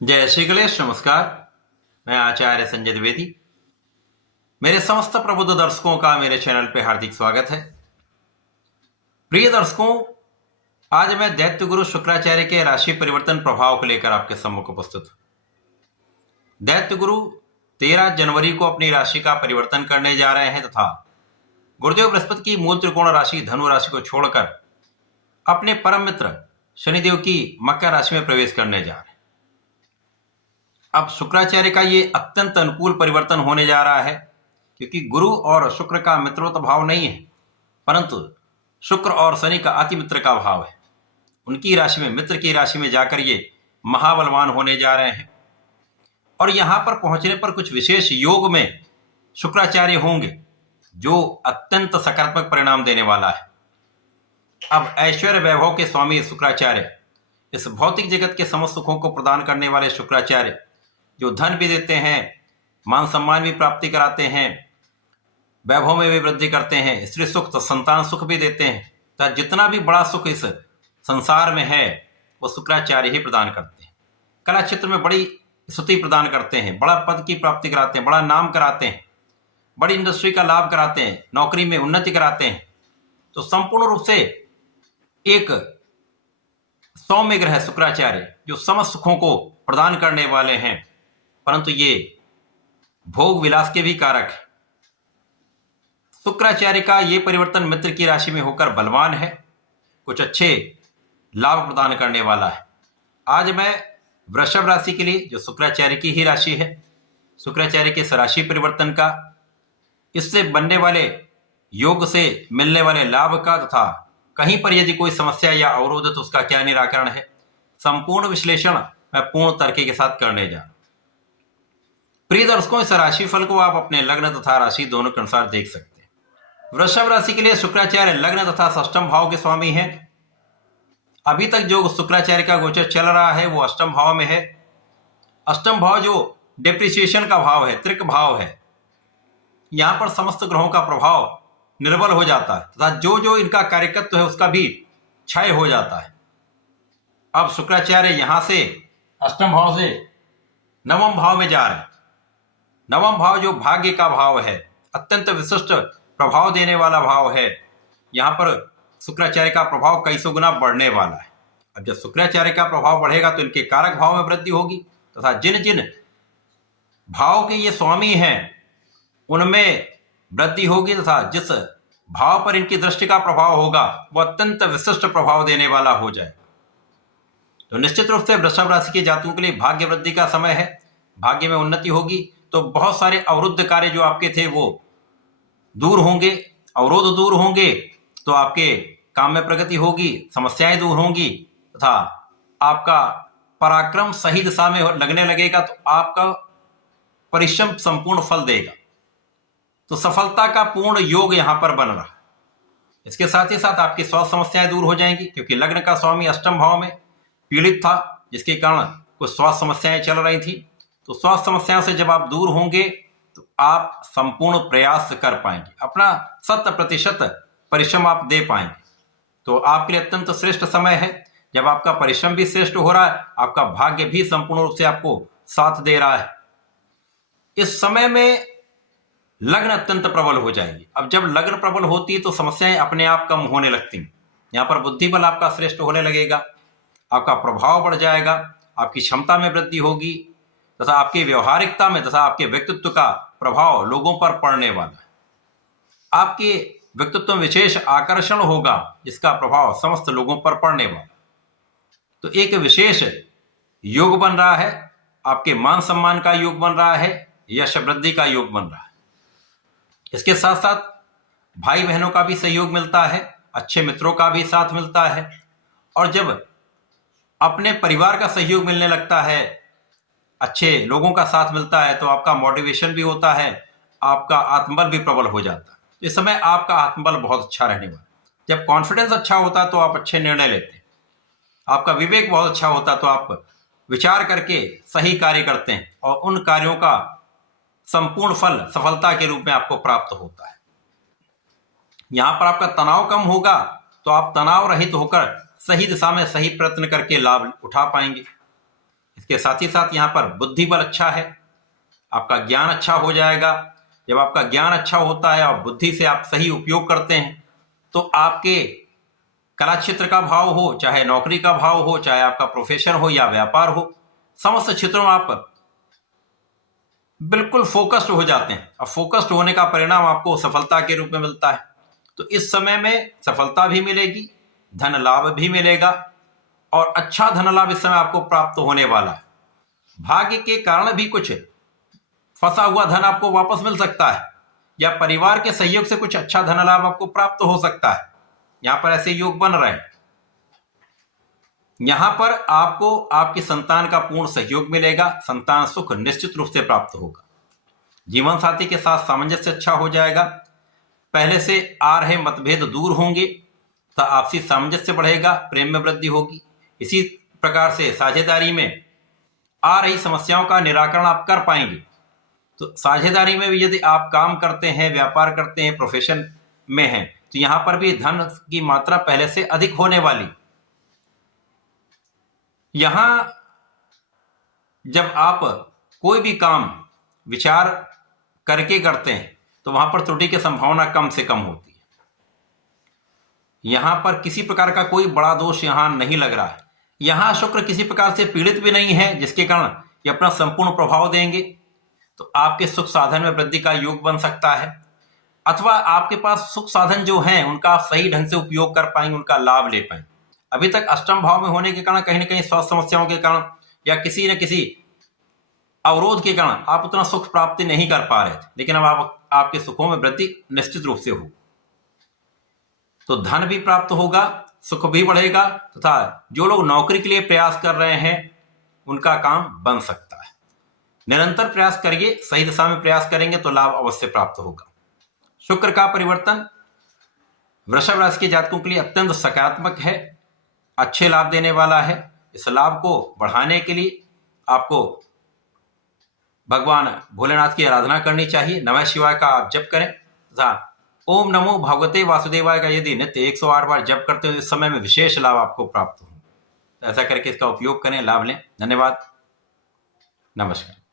जय श्री गणेश। नमस्कार। मैं आचार्य संजय द्विवेदी। मेरे समस्त प्रबुद्ध दर्शकों का मेरे चैनल पे हार्दिक स्वागत है। प्रिय दर्शकों, आज मैं दैत्य गुरु शुक्राचार्य के राशि परिवर्तन प्रभाव को लेकर आपके सम्मुख उपस्थित हूं। दैत्य गुरु 13 जनवरी को अपनी राशि का परिवर्तन करने जा रहे हैं तथा गुरुदेव बृहस्पति की मूल त्रिकोण राशि धनु राशि को छोड़कर अपने परम मित्र शनिदेव की मकर राशि में प्रवेश करने जा रहे हैं। अब शुक्राचार्य का ये अत्यंत अनुकूल परिवर्तन होने जा रहा है, क्योंकि गुरु और शुक्र का मित्रोत्व भाव नहीं है, परंतु शुक्र और शनि का अति मित्र का भाव है। उनकी राशि में, मित्र की राशि में जाकर ये महाबलवान होने जा रहे हैं और यहां पर पहुंचने पर कुछ विशेष योग में शुक्राचार्य होंगे जो अत्यंत सकारात्मक परिणाम देने वाला है। अब ऐश्वर्य वैभव के स्वामी शुक्राचार्य, इस भौतिक जगत के समस्त सुखों को प्रदान करने वाले शुक्राचार्य, जो धन भी देते हैं, मान सम्मान भी प्राप्ति कराते हैं, वैभव में भी वृद्धि करते हैं, स्त्री सुख तो संतान सुख भी देते हैं, तो जितना भी बड़ा सुख इस संसार में है वो शुक्राचार्य ही प्रदान करते हैं। कला क्षेत्र में बड़ी स्तुति प्रदान करते हैं, बड़ा पद की प्राप्ति कराते हैं, बड़ा नाम कराते हैं, बड़ी इंडस्ट्री का लाभ कराते हैं, नौकरी में उन्नति कराते हैं। तो संपूर्ण रूप से एक सौम्य ग्रह शुक्राचार्य जो समस्त सुखों को प्रदान करने वाले हैं, परंतु ये भोग विलास के भी कारक है। शुक्राचार्य का ये परिवर्तन मित्र की राशि में होकर बलवान है, कुछ अच्छे लाभ प्रदान करने वाला है। आज मैं वृषभ राशि के लिए, जो शुक्राचार्य की ही राशि है, शुक्राचार्य के इस राशि परिवर्तन का, इससे बनने वाले योग से मिलने वाले लाभ का तथा कहीं पर यदि कोई समस्या या अवरोध है तो उसका क्या निराकरण है, संपूर्ण विश्लेषण मैं पूर्ण तर्क के साथ करने जा रहा हूं। प्रिय दर्शकों, इस राशि फल को आप अपने लग्न तथा राशि दोनों के अनुसार देख सकते हैं। वृषभ राशि के लिए शुक्राचार्य लग्न तथा षष्ठम भाव के स्वामी हैं। अभी तक जो शुक्राचार्य का गोचर चल रहा है वो अष्टम भाव में है। अष्टम भाव जो डेप्रिसिएशन का भाव है, त्रिक भाव है, यहां पर समस्त ग्रहों का प्रभाव निर्बल हो जाता है तथा जो जो इनका कार्यकत्व है उसका भी क्षय हो जाता है। अब शुक्राचार्य यहां से अष्टम भाव से नवम भाव में जा रहे हैं। नवम भाव जो भाग्य का भाव है, अत्यंत विशिष्ट प्रभाव देने वाला भाव है, यहां पर शुक्राचार्य का प्रभाव कई सौ गुना बढ़ने वाला है। अब जब शुक्राचार्य का प्रभाव बढ़ेगा तो इनके कारक भाव में वृद्धि होगी तथा जिन जिन भाव के ये स्वामी हैं उनमें वृद्धि होगी तथा जिस भाव पर इनकी दृष्टि का प्रभाव होगा वह अत्यंत विशिष्ट प्रभाव देने वाला हो जाएगा। तो निश्चित रूप से वृषभ राशि के जातकों के लिए भाग्य वृद्धि का समय है, भाग्य में उन्नति होगी। तो बहुत सारे अवरुद्ध कार्य जो आपके थे वो दूर होंगे, अवरोध दूर होंगे, तो आपके काम में प्रगति होगी, समस्याएं दूर होंगी तथा आपका पराक्रम सही दिशा में लगने लगेगा, तो आपका परिश्रम संपूर्ण फल देगा। तो सफलता का पूर्ण योग यहां पर बन रहा है। इसके साथ ही साथ आपकी स्वास्थ्य समस्याएं दूर हो जाएंगी, क्योंकि लग्न का स्वामी अष्टम भाव में पीड़ित था, जिसके कारण कुछ स्वास्थ्य समस्याएं चल रही थी। तो स्वास्थ्य समस्याओं से जब आप दूर होंगे तो आप संपूर्ण प्रयास कर पाएंगे, अपना 100% परिश्रम आप दे पाएंगे। तो आपके लिए अत्यंत श्रेष्ठ समय है, जब आपका परिश्रम भी श्रेष्ठ हो रहा है, आपका भाग्य भी संपूर्ण रूप से आपको साथ दे रहा है। इस समय में लग्न अत्यंत प्रबल हो जाएगी। अब जब लग्न प्रबल होती है तो समस्याएं अपने आप कम होने लगती हैं। यहाँ पर बुद्धि बल आपका श्रेष्ठ होने लगेगा, आपका प्रभाव बढ़ जाएगा, आपकी क्षमता में वृद्धि होगी तथा आपकी व्यवहारिकता में तथा आपके व्यक्तित्व का प्रभाव लोगों पर पड़ने वाला है। आपके व्यक्तित्व में विशेष आकर्षण होगा, जिसका प्रभाव समस्त लोगों पर पड़ने वाला। तो एक विशेष योग बन रहा है, आपके मान सम्मान का योग बन रहा है, यश वृद्धि का योग बन रहा है। इसके साथ साथ भाई बहनों का भी सहयोग मिलता है, अच्छे मित्रों का भी साथ मिलता है, और जब अपने परिवार का सहयोग मिलने लगता है, अच्छे लोगों का साथ मिलता है, तो आपका मोटिवेशन भी होता है, आपका आत्मबल भी प्रबल हो जाता है। इस समय आपका आत्मबल बहुत अच्छा रहने वाला है। जब कॉन्फिडेंस अच्छा होता है तो आप अच्छे निर्णय लेते हैं, आपका विवेक बहुत अच्छा होता है तो आप विचार करके सही कार्य करते हैं और उन कार्यों का संपूर्ण फल सफलता के रूप में आपको प्राप्त होता है। यहां पर आपका तनाव कम होगा तो आप तनाव रहित होकर सही दिशा में सही प्रयत्न करके लाभ उठा पाएंगे। इसके साथ ही साथ यहाँ पर बुद्धि बल अच्छा है, आपका ज्ञान अच्छा हो जाएगा। जब आपका ज्ञान अच्छा होता है और बुद्धि से आप सही उपयोग करते हैं तो आपके कला क्षेत्र का भाव हो, चाहे नौकरी का भाव हो, चाहे आपका प्रोफेशन हो या व्यापार हो, समस्त क्षेत्रों में आप बिल्कुल फोकस्ड हो जाते हैं। और फोकस्ड होने का परिणाम आपको सफलता के रूप में मिलता है। तो इस समय में सफलता भी मिलेगी, धन लाभ भी मिलेगा और अच्छा धन लाभ इस समय आपको प्राप्त होने वाला है। भाग्य के कारण भी कुछ फंसा हुआ धन आपको वापस मिल सकता है या परिवार के सहयोग से कुछ अच्छा धन लाभ आपको प्राप्त हो सकता है। यहां पर ऐसे योग बन रहे हैं। यहां पर आपको आपकी संतान का पूर्ण सहयोग मिलेगा, संतान सुख निश्चित रूप से प्राप्त होगा। जीवन साथी के साथ सामंजस्य अच्छा हो जाएगा, पहले से आ रहे मतभेद दूर होंगे, तो आपसी सामंजस्य बढ़ेगा, प्रेम में वृद्धि होगी। इसी प्रकार से साझेदारी में आ रही समस्याओं का निराकरण आप कर पाएंगे। तो साझेदारी में भी यदि आप काम करते हैं, व्यापार करते हैं, प्रोफेशन में हैं, तो यहां पर भी धन की मात्रा पहले से अधिक होने वाली। यहां जब आप कोई भी काम विचार करके करते हैं तो वहां पर त्रुटि की संभावना कम से कम होती है। यहां पर किसी प्रकार का कोई बड़ा दोष यहां नहीं लग रहा है। यहां शुक्र किसी प्रकार से पीड़ित भी नहीं है, जिसके कारण ये अपना संपूर्ण प्रभाव देंगे। तो आपके सुख साधन में वृद्धि का योग बन सकता है, अथवा आपके पास सुख साधन जो हैं उनका आप सही ढंग से उपयोग कर पाएंगे, उनका लाभ ले पाएंगे। अभी तक अष्टम भाव में होने के कारण कहीं ना कहीं स्वास्थ्य समस्याओं के कारण या किसी न किसी अवरोध के कारण आप उतना सुख प्राप्ति नहीं कर पा रहे थे, लेकिन अब आपके सुखों में वृद्धि निश्चित रूप से हो। तो धन भी प्राप्त होगा, सुख भी बढ़ेगा, तथा जो लोग नौकरी के लिए प्रयास कर रहे हैं उनका काम बन सकता है। निरंतर प्रयास करिए, सही दिशा में प्रयास करेंगे तो लाभ अवश्य प्राप्त होगा। शुक्र का परिवर्तन वृषभ राशि के जातकों के लिए अत्यंत सकारात्मक है, अच्छे लाभ देने वाला है। इस लाभ को बढ़ाने के लिए आपको भगवान भोलेनाथ की आराधना करनी चाहिए। नमः शिवाय का आप जप करें तथा ओम नमो भगवते वासुदेवाय का यदि नित्य 108 बार जप करते हो इस समय में विशेष लाभ आपको प्राप्त हो। ऐसा करके इसका उपयोग करें, लाभ लें। धन्यवाद, नमस्कार।